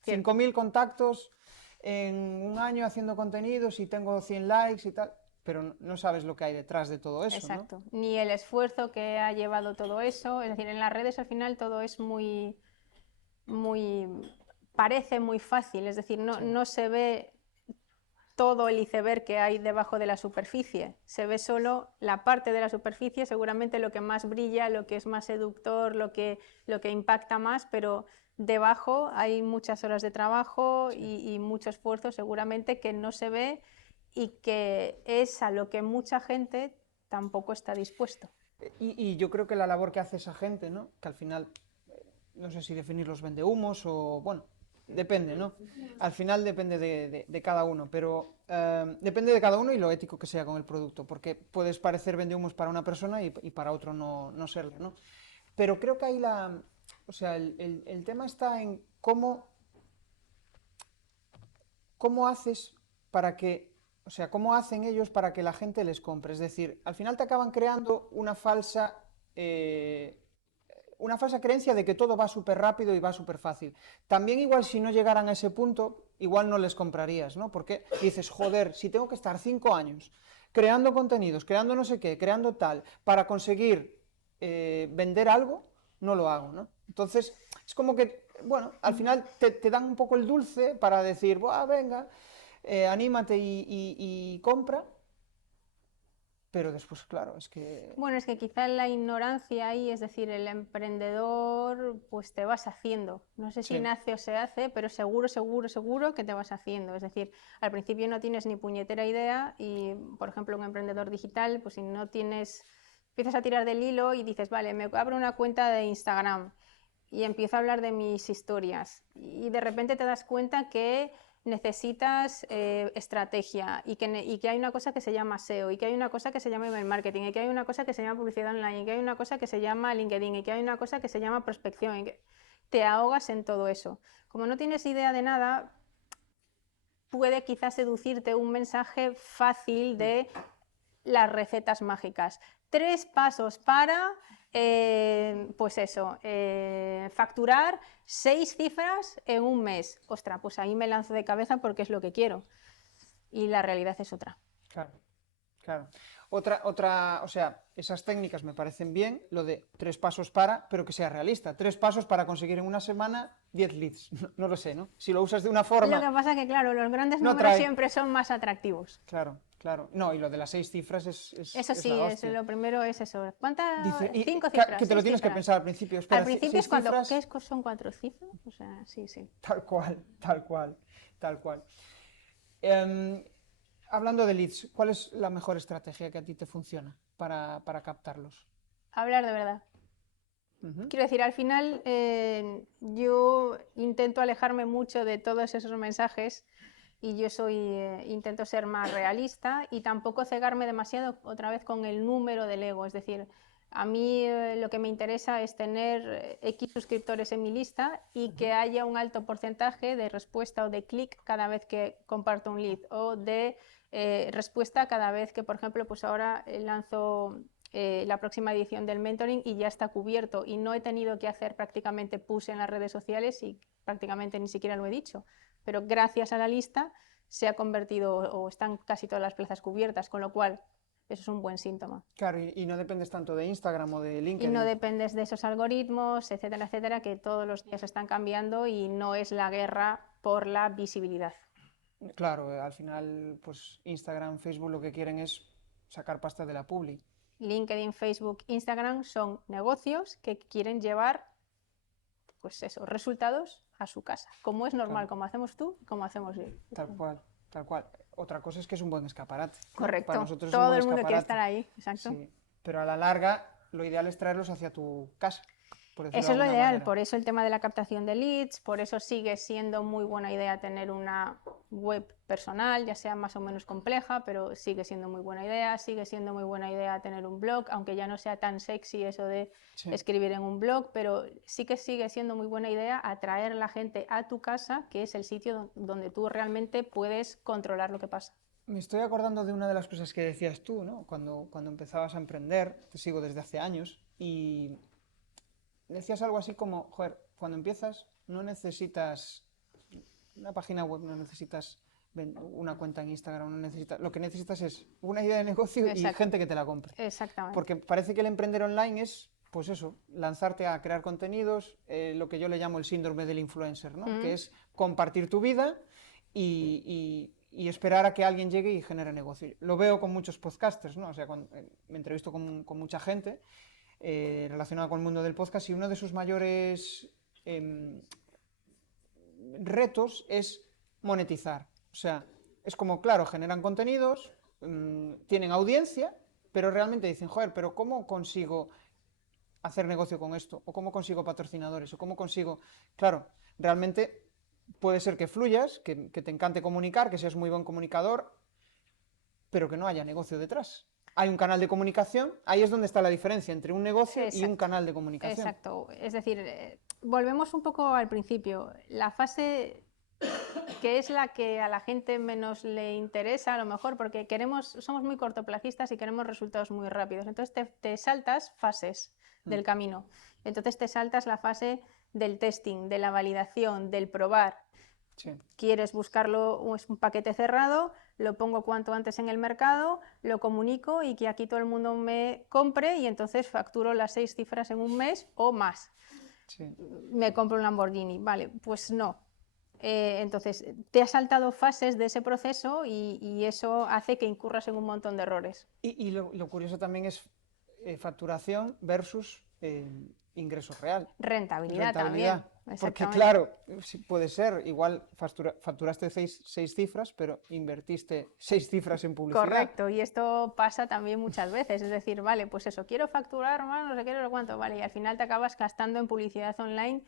Cierto. 5.000 contactos en un año haciendo contenidos y tengo 100 likes y tal, pero no sabes lo que hay detrás de todo eso, Exacto. ¿no? Ni el esfuerzo que ha llevado todo eso. Es decir, en las redes al final todo es muy, parece muy fácil. Es decir, no se ve todo el iceberg que hay debajo de la superficie. Se ve solo la parte de la superficie, seguramente lo que más brilla, lo que es más seductor, lo que impacta más, pero debajo hay muchas horas de trabajo y mucho esfuerzo seguramente que no se ve y que es a lo que mucha gente tampoco está dispuesto. Y yo creo que la labor que hace esa gente, ¿no? Que al final, no sé si definir los vendehumos o, bueno, depende, ¿no? Al final depende de cada uno, pero depende de cada uno y lo ético que sea con el producto, porque puedes parecer vendehumos para una persona y para otro no serlo, ¿no? Pero creo que ahí o sea, el tema está en cómo haces para que, o sea, cómo hacen ellos para que la gente les compre. Es decir, al final te acaban creando una falsa creencia de que todo va súper rápido y va súper fácil. También igual si no llegaran a ese punto, igual no les comprarías, ¿no? Porque dices, joder, si tengo que estar 5 años creando contenidos, creando no sé qué, creando tal, para conseguir vender algo, no lo hago, ¿no? Entonces, es como que, bueno, al final te dan un poco el dulce para decir, buah, venga, anímate y compra. Pero después, claro, es que... Bueno, es que quizá la ignorancia ahí, es decir, el emprendedor, pues te vas haciendo. No sé si Sí. nace o se hace, pero seguro que te vas haciendo. Es decir, al principio no tienes ni puñetera idea y, por ejemplo, un emprendedor digital, pues si no tienes, empiezas a tirar del hilo y dices, vale, me abro una cuenta de Instagram y empiezo a hablar de mis historias y de repente te das cuenta que necesitas estrategia y que hay una cosa que se llama SEO y que hay una cosa que se llama email marketing y que hay una cosa que se llama publicidad online y que hay una cosa que se llama LinkedIn y que hay una cosa que se llama prospección y que te ahogas en todo eso. Como no tienes idea de nada, puede quizás seducirte un mensaje fácil de las recetas mágicas. 3 pasos para, pues eso, facturar 6 cifras en un mes. Ostras, pues ahí me lanzo de cabeza porque es lo que quiero. Y la realidad es otra. Claro, Claro. O sea, esas técnicas me parecen bien, lo de 3 pasos pero que sea realista. 3 pasos para conseguir en una semana 10 leads. No lo sé, ¿no? Si lo usas de una Lo forma, que pasa que, claro, los grandes no números trae. siempre son más atractivos. Claro, claro. No, y lo de las 6 cifras Eso es sí, la hostia. lo primero es eso. ¿Cuántas? Dice, y 5 cifras, que te lo 6 tienes que cifras. pensar al principio. Al Espera, principio es 6 cuando, cifras. son 4 cifras? O sea, sí, sí. Tal cual, tal cual, tal cual. Em, Hablando de leads, ¿cuál es la mejor estrategia que a ti te funciona para captarlos? Hablar de verdad. Ujú. Quiero decir, al final yo intento alejarme mucho de todos esos mensajes y intento ser más realista y tampoco cegarme demasiado otra vez con el número del ego. Es decir, a mí lo que me interesa es tener X suscriptores en mi lista y que haya un alto porcentaje de respuesta o de clic cada vez que comparto un lead o de respuesta cada vez que, por ejemplo, pues ahora lanzo la próxima edición del mentoring y ya está cubierto y no he tenido que hacer prácticamente push en las redes sociales y prácticamente ni siquiera lo he dicho, pero gracias a la lista se ha convertido o están casi todas las plazas cubiertas, con lo cual eso es un buen síntoma. Claro, y no dependes tanto de Instagram o de Y no LinkedIn. dependes de esos algoritmos, etcétera, etcétera, que todos los días están cambiando y no es la guerra por la visibilidad. Claro, al final, pues Instagram, Facebook lo que quieren es sacar pasta de la publi. LinkedIn, Facebook, Instagram son negocios que quieren llevar pues eso, resultados a su casa, como es normal, Claro, como hacemos tú, como hacemos yo. tal cual, tal cual. Otra cosa es que es un buen escaparate, ¿no? Para Correcto, nosotros es un todo buen el mundo quiere escaparate. estar ahí, exacto. Sí, pero a la larga lo ideal es traerlos hacia tu casa, por decirlo Eso de es lo alguna ideal, manera. por eso el tema de la captación de leads, por eso sigue siendo muy buena idea tener una web personal, ya sea más o menos compleja, pero sigue siendo muy buena idea, sigue siendo muy buena idea tener un blog, aunque ya no sea tan sexy eso de Sí. escribir en un blog, pero sí que sigue siendo muy buena idea atraer a la gente a tu casa, que es el sitio donde tú realmente puedes controlar lo que pasa. Me estoy acordando de una de las cosas que decías tú, ¿no? Cuando empezabas a emprender, te sigo desde hace años, y decías algo así como, joder, cuando empiezas no necesitas una página web, no necesitas una cuenta en Instagram, no necesitas, lo que necesitas es una idea de negocio y Exacto, gente que te la compre. exactamente. Porque parece que el emprender online es, pues eso, lanzarte a crear contenidos, lo que yo le llamo el síndrome del influencer, ¿no? Que es compartir tu vida y esperar a que alguien llegue y genere negocio. Lo veo con muchos podcasters, ¿no? O sea, cuando, me entrevisto con mucha gente relacionada con el mundo del podcast y uno de sus mayores retos es monetizar. O sea, es como, claro, generan contenidos, tienen audiencia, pero realmente dicen, joder, pero ¿cómo consigo hacer negocio con esto? ¿O cómo consigo patrocinadores? ¿O cómo consigo...? Claro, realmente puede ser que fluyas, que te encante comunicar, que seas muy buen comunicador, pero que no haya negocio detrás. Hay un canal de comunicación, ahí es donde está la diferencia entre un negocio y un Exacto, canal de comunicación. exacto. Es decir, volvemos un poco al principio. La fase que es la que a la gente menos le interesa a lo mejor porque somos muy cortoplacistas y queremos resultados muy rápidos. Entonces te saltas fases del camino. Entonces te saltas la fase del testing, de la validación, del probar. Sí. Quieres buscarlo, es un paquete cerrado, lo pongo cuanto antes en el mercado, lo comunico y que aquí todo el mundo me compre y entonces facturo las 6 cifras en un mes o más. Sí. Me compro un Lamborghini, vale, pues no. Entonces, te has saltado fases de ese proceso y eso hace que incurras en un montón de errores. Y lo curioso también es facturación versus ingreso real, Rentabilidad también, rentabilidad. Porque exactamente. claro, puede ser, igual facturaste 6 cifras, pero invertiste 6 cifras en publicidad. Correcto, y esto pasa también muchas veces, es decir, vale, pues eso, quiero facturar más, no sé qué, no sé cuánto, vale, y al final te acabas gastando en publicidad online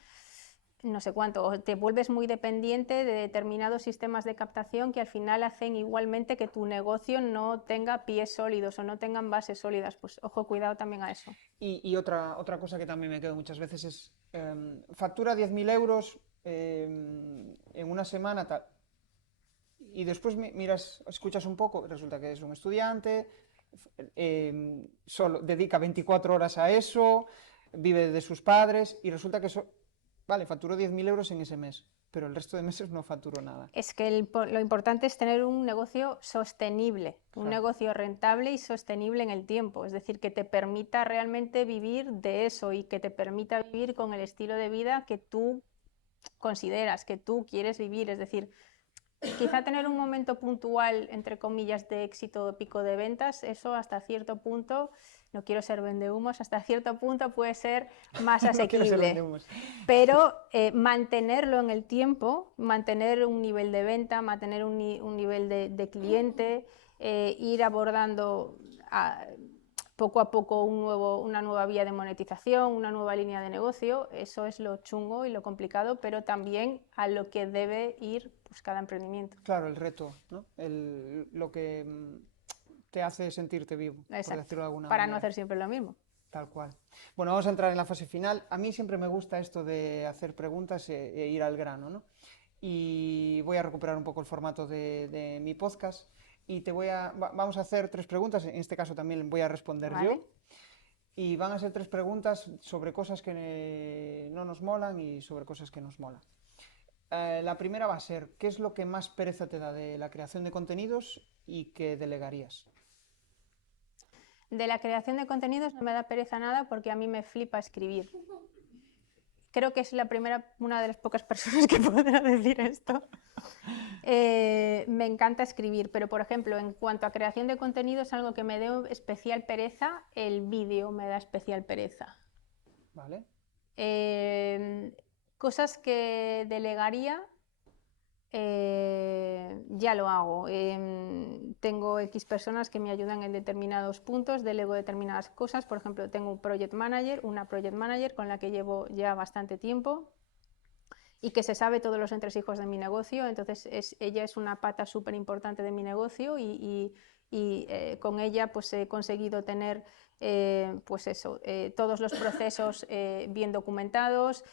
no sé cuánto, o te vuelves muy dependiente de determinados sistemas de captación que al final hacen igualmente que tu negocio no tenga pies sólidos o no tengan bases sólidas, pues ojo, cuidado también a eso. Y otra cosa que también me quedo muchas veces es, factura 10.000 euros en una semana, tal. Y después miras, escuchas un poco, resulta que es un estudiante, solo dedica 24 horas a eso, vive de sus padres y resulta que eso vale, facturo 10.000 euros en ese mes, pero el resto de meses no facturo nada. Es que lo importante es tener un negocio sostenible, un negocio rentable y sostenible en el tiempo, es decir, que te permita realmente vivir de eso y que te permita vivir con el estilo de vida que tú consideras, que tú quieres vivir, es decir, quizá tener un momento puntual, entre comillas, de éxito o pico de ventas, eso hasta cierto punto, no quiero ser vendehumos, hasta cierto punto puede ser más asequible, pero mantenerlo en el tiempo, mantener un nivel de venta, mantener un nivel de cliente, ir abordando poco a poco una nueva vía de monetización, una nueva línea de negocio, eso es lo chungo y lo complicado, pero también a lo que debe ir pues, cada emprendimiento. Claro, el reto, ¿no? Lo que te hace sentirte vivo, Exacto. por decirlo de alguna Para manera. no hacer siempre lo mismo. Tal cual. Bueno, vamos a entrar en la fase final. A mí siempre me gusta esto de hacer preguntas e ir al grano, ¿no? Y voy a recuperar un poco el formato de mi podcast y vamos a hacer 3 preguntas, en este caso también voy a responder yo. Y van a ser 3 preguntas sobre cosas que no nos molan y sobre cosas que nos molan. La primera va a ser, ¿qué es lo que más pereza te da de la creación de contenidos y que delegarías? De la creación de contenidos no me da pereza nada porque a mí me flipa escribir. Creo que es una de las pocas personas que podrá decir esto. Me encanta escribir, pero por ejemplo, en cuanto a creación de contenidos, algo que me da especial pereza, el vídeo me da especial pereza. Vale. Cosas que delegaría, ya lo hago. Tengo X personas que me ayudan en determinados puntos, delego determinadas cosas. Por ejemplo, tengo una project manager con la que llevo ya bastante tiempo y que se sabe todos los entresijos de mi negocio, entonces ella es una pata súper importante de mi negocio y con ella pues he conseguido tener pues eso, todos los procesos bien documentados,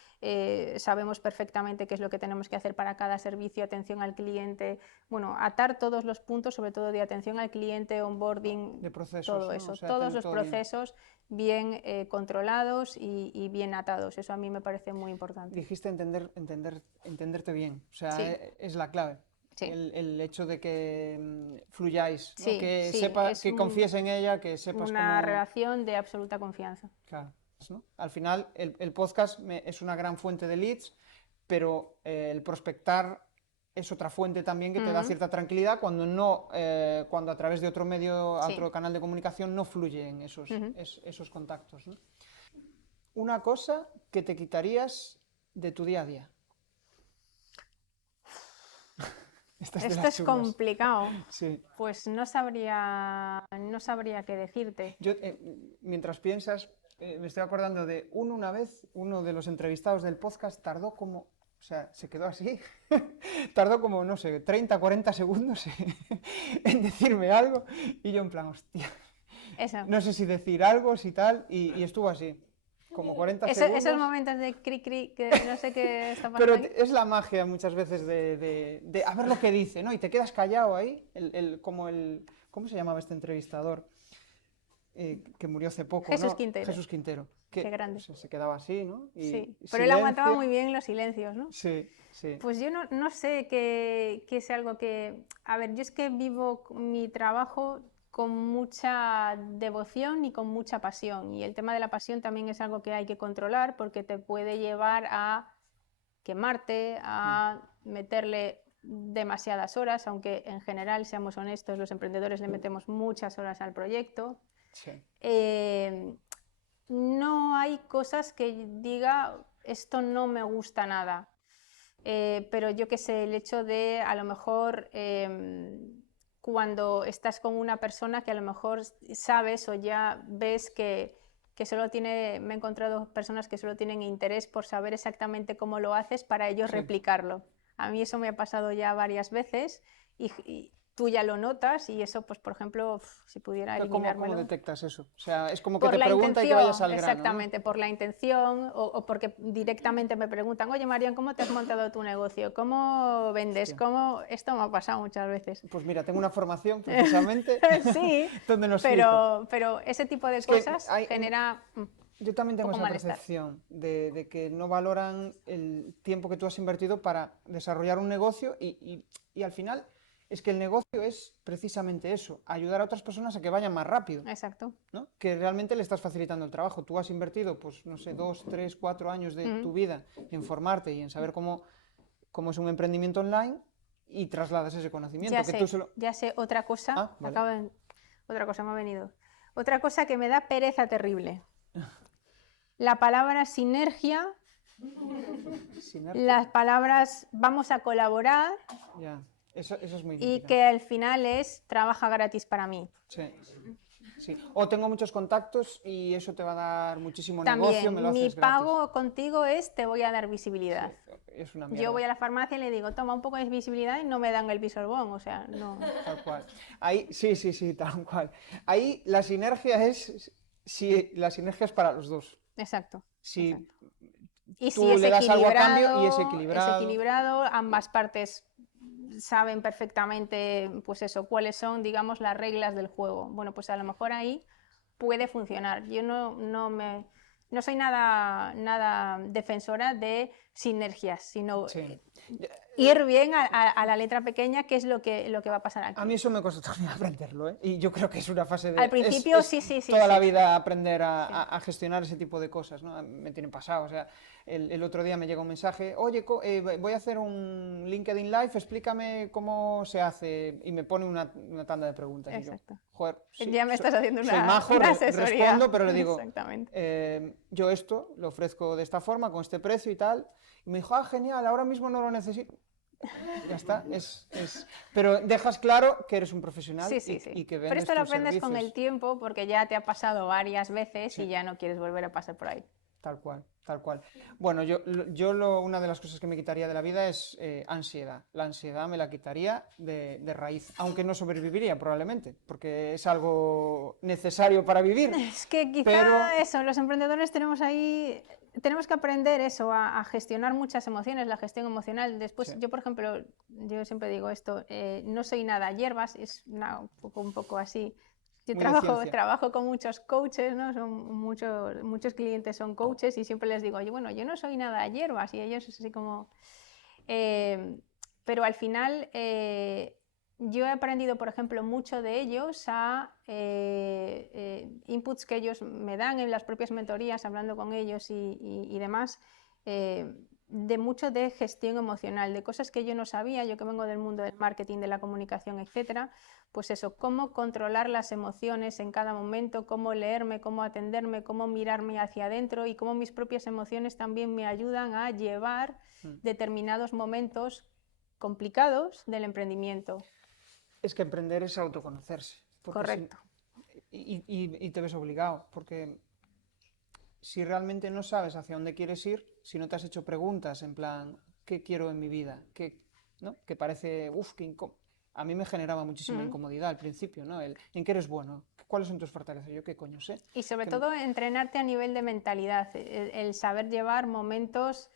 sabemos perfectamente qué es lo que tenemos que hacer para cada servicio, atención al cliente, bueno, atar todos los puntos, sobre todo de atención al cliente, onboarding, de procesos, todo ¿no? eso, O sea, todos los todo procesos bien controlados y bien atados, eso a mí me parece muy importante. Dijiste entenderte bien, o sea, Sí. es la clave. Sí. El hecho de que fluyáis, ¿no? Sí, que sí, sepa, que confíes en ella, que sepas una cómo... relación de absoluta confianza. Claro, ¿no? Al final el podcast es una gran fuente de leads, pero el prospectar es otra fuente también que te da cierta tranquilidad cuando a través de otro medio, otro canal de comunicación no fluyen esos contactos, ¿no? Una cosa que te quitarías de tu día a día. Esto es complicado. Sí. Pues no sabría qué decirte. Yo, mientras piensas, me estoy acordando de una vez, uno de los entrevistados del podcast tardó como, o sea, se quedó así, tardó como, no sé, 30, 40 segundos en decirme algo y yo en plan, hostia, no sé si decir algo, si tal, y estuvo así. Como 40 segundos. Esos momentos de cri que no sé qué está pasando. Pero ahí. Es la magia muchas veces de a ver lo que dice, ¿no? Y te quedas callado ahí, ¿cómo se llamaba este entrevistador? Que murió hace poco, Jesús ¿no? Quintero. Jesús Quintero. Qué grande. Se quedaba así, ¿no? Y sí, pero él aguantaba muy bien los silencios, ¿no? Sí, sí. Pues yo no sé qué es algo que... A ver, yo es que vivo mi trabajo con mucha devoción y con mucha pasión. Y el tema de la pasión también es algo que hay que controlar porque te puede llevar a quemarte, a meterle demasiadas horas, aunque en general, seamos honestos, los emprendedores le metemos muchas horas al proyecto. Sí. No hay cosas que diga, esto no me gusta nada. Pero yo qué sé, el hecho de a lo mejor cuando estás con una persona que a lo mejor sabes o ya ves que solo tiene, me he encontrado personas que solo tienen interés por saber exactamente cómo lo haces para ellos replicarlo. A mí eso me ha pasado ya varias veces y tú ya lo notas y eso, pues por ejemplo, si pudiera eliminármelo. ¿Cómo detectas eso? O sea, es como que te pregunta y que vayas al grano, exactamente, ¿no? Por la intención o porque directamente me preguntan, oye Marian, ¿cómo te has montado tu negocio? ¿Cómo vendes? ¿Cómo? Esto me ha pasado muchas veces. Pues mira, tengo una formación precisamente sí, donde nos pero ese tipo de cosas genera... Yo también tengo poco esa malestar. percepción de que no valoran el tiempo que tú has invertido para desarrollar un negocio y al final es que el negocio es precisamente eso, ayudar a otras personas a que vayan más rápido, Exacto. ¿no? Que realmente le estás facilitando el trabajo. Tú has invertido, pues, no sé, 2, 3, 4 años de Mm. tu vida en formarte y en saber cómo es un emprendimiento online y trasladas ese conocimiento. Que tú solo... Ya sé, otra cosa, Ah, vale. otra cosa me ha venido. Otra cosa que me da pereza terrible. La palabra sinergia, Sinergia. las palabras vamos a colaborar Ya, eso es muy y limitante. que al final es trabaja gratis para mí. Sí, sí. O tengo muchos contactos y eso te va a dar muchísimo negocio, me lo También, mi haces gratis. pago contigo es te voy a dar Sí, visibilidad. es una Yo mierda. voy a la farmacia y le digo, toma un poco de visibilidad y no me dan el Bisolbón, o sea, no. Tal cual. Ahí, sí, tal cual. Ahí la sinergia es, si la sinergia es para los dos. Exacto, Si exacto. Y si tú le das algo a cambio y es equilibrado. equilibrado, ambas partes saben perfectamente, pues eso, cuáles son, digamos, las reglas del juego. Bueno, pues a lo mejor ahí puede funcionar. Yo no soy nada defensora de sinergias, sino Sí. ir bien a la letra pequeña, que es lo que va a pasar A aquí. mí eso me costó también aprenderlo, ¿eh? Y yo creo que es una fase Al de... principio, Es sí, sí, sí, toda la sí. vida aprender Sí, a gestionar ese tipo de cosas, ¿no? Me tiene pasado, o sea, el otro día me llegó un mensaje, oye, voy a hacer un LinkedIn Live, explícame cómo se hace, y me pone una tanda de preguntas, y yo, exacto. joder, sí, Ya me estás haciendo soy majo, una asesoría. respondo, pero le digo, Exactamente. yo esto lo ofrezco de esta forma, con este precio y tal, y me dijo, ah, genial, ahora mismo no lo necesito. Ya está, pero dejas claro que eres un profesional Sí, sí, sí. y que Pero vendes esto lo tus aprendes con el servicios. tiempo porque ya te ha pasado varias veces y Sí, ya no quieres volver a pasar por ahí. tal cual, tal cual. Bueno, una de las cosas que me quitaría de la vida es ansiedad. La ansiedad me la quitaría de raíz, aunque no sobreviviría probablemente, porque es algo necesario para vivir, Es que pero quizá eso, los emprendedores tenemos ahí, tenemos que aprender eso, a gestionar muchas emociones, la gestión emocional. sí, Después, yo por ejemplo, yo siempre digo esto, no soy nada hierbas, es un poco así. Yo muy de ciencia. trabajo con muchos coaches, ¿no? Muchos clientes son coaches y siempre les digo, oye, bueno, yo no soy nada hierbas y ellos es así como... eh, pero al final yo he aprendido, por ejemplo, mucho de ellos a inputs que ellos me dan en las propias mentorías, hablando con ellos y demás, de mucho de gestión emocional, de cosas que yo no sabía, yo que vengo del mundo del marketing, de la comunicación, etcétera, pues eso, cómo controlar las emociones en cada momento, cómo leerme, cómo atenderme, cómo mirarme hacia adentro y cómo mis propias emociones también me ayudan a llevar determinados momentos complicados del emprendimiento. Es que emprender es autoconocerse, porque Correcto. y te ves obligado, porque si realmente no sabes hacia dónde quieres ir, si no te has hecho preguntas en plan, ¿qué quiero en mi vida? ¿No? Que parece, uff, a mí me generaba muchísima Mm. incomodidad al principio, ¿no? ¿En qué eres bueno? ¿Cuáles son tus fortalezas? Yo qué coño sé. Y sobre Que- todo entrenarte a nivel de mentalidad, el saber llevar momentos,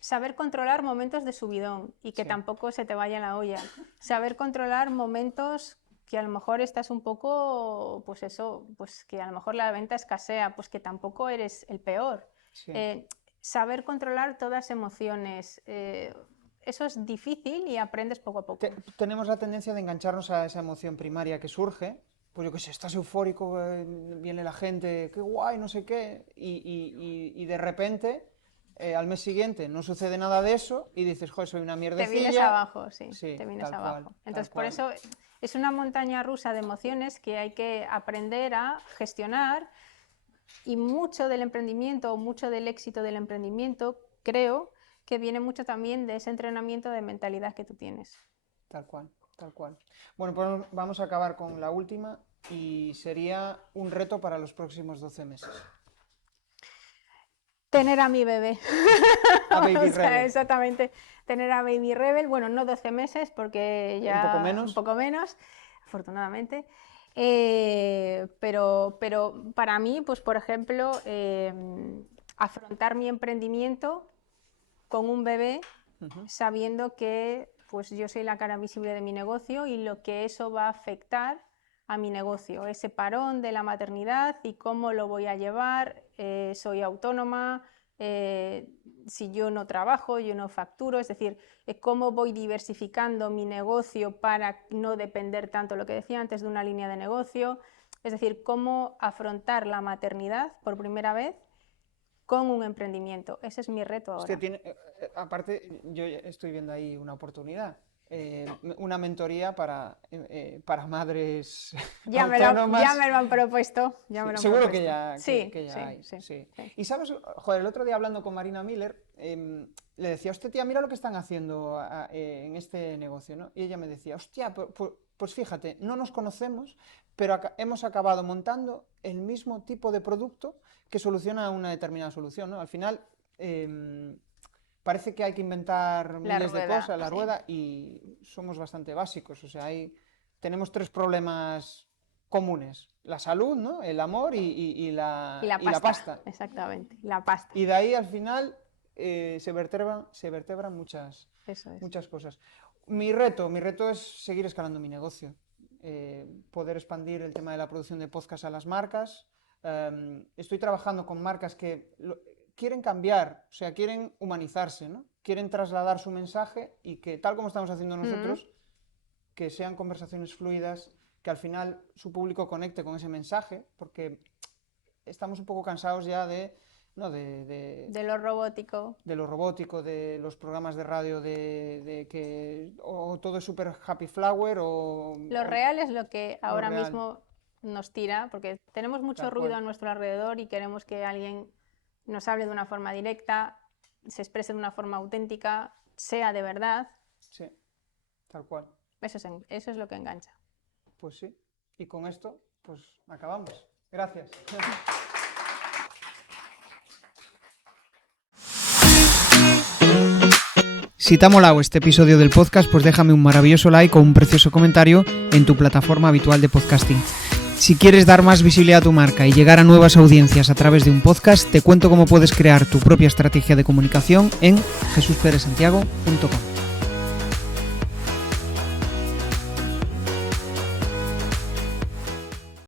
saber controlar momentos de subidón y que sí, tampoco se te vaya la olla, saber controlar momentos que a lo mejor estás un poco, pues eso, pues que a lo mejor la venta escasea, pues que tampoco eres el peor. sí. Saber controlar todas las emociones, eso es difícil y aprendes poco a poco. Tenemos la tendencia de engancharnos a esa emoción primaria que surge, pues yo qué sé, estás eufórico, viene la gente, qué guay, no sé qué, y de repente, al mes siguiente, no sucede nada de eso y dices, joder, soy una Te vienes mierdecilla. abajo, sí, Sí, te vienes tal cual, abajo. tal Entonces, por cual. eso es una montaña rusa de emociones que hay que aprender a gestionar y mucho del emprendimiento, mucho del éxito del emprendimiento, creo que viene mucho también de ese entrenamiento de mentalidad que tú tienes. Tal cual, tal cual. Bueno, pues vamos a acabar con la última y sería un reto para los próximos 12 meses. Tener a mi bebé. A O Baby sea, Rebel. exactamente. Tener a Baby Rebel, bueno, no 12 meses, porque Un poco ya menos. un poco menos, afortunadamente. Pero para mí, pues por ejemplo, afrontar mi emprendimiento con un bebé, Ujú. sabiendo que pues yo soy la cara visible de mi negocio y lo que eso va a afectar a mi negocio, ese parón de la maternidad y cómo lo voy a llevar. Soy autónoma, si yo no trabajo, yo no facturo, es decir, cómo voy diversificando mi negocio para no depender tanto, lo que decía antes, de una línea de negocio, es decir, cómo afrontar la maternidad por primera vez con un emprendimiento. Ese es mi reto ahora. Aparte, yo estoy viendo ahí una oportunidad. Una mentoría para madres autónomas. Ya me lo han propuesto. Seguro que ya hay. Sí. Y sabes, joder, el otro día hablando con Marina Miller, le decía, hostia, tía, mira lo que están haciendo en este negocio, ¿no? Y ella me decía, hostia, pues fíjate, no nos conocemos, pero hemos acabado montando el mismo tipo de producto que soluciona una determinada solución, ¿no? Al final, parece que hay que inventar miles de cosas, la rueda, y somos bastante básicos. O sea, tenemos 3 problemas comunes: la salud, ¿no? El amor y la pasta. Exactamente, la pasta. Y de ahí al final se vertebran muchas cosas. Mi reto es seguir escalando mi negocio, poder expandir el tema de la producción de podcast a las marcas. Estoy trabajando con marcas que quieren cambiar, o sea, quieren humanizarse, ¿no? Quieren trasladar su mensaje y que, tal como estamos haciendo nosotros, que sean conversaciones fluidas, que al final su público conecte con ese mensaje, porque estamos un poco cansados ya de lo robótico. De lo robótico, de los programas de radio, de que o todo es súper happy flower o... Lo real es lo que ahora mismo nos tira, porque tenemos mucho ruido a nuestro alrededor y queremos que alguien nos hable de una forma directa, se exprese de una forma auténtica, sea de verdad. Sí, tal cual. Eso es lo que engancha. Pues sí, y con esto pues acabamos. Gracias. Si te ha molado este episodio del podcast, pues déjame un maravilloso like o un precioso comentario en tu plataforma habitual de podcasting. Si quieres dar más visibilidad a tu marca y llegar a nuevas audiencias a través de un podcast, te cuento cómo puedes crear tu propia estrategia de comunicación en jesusperezsantiago.com.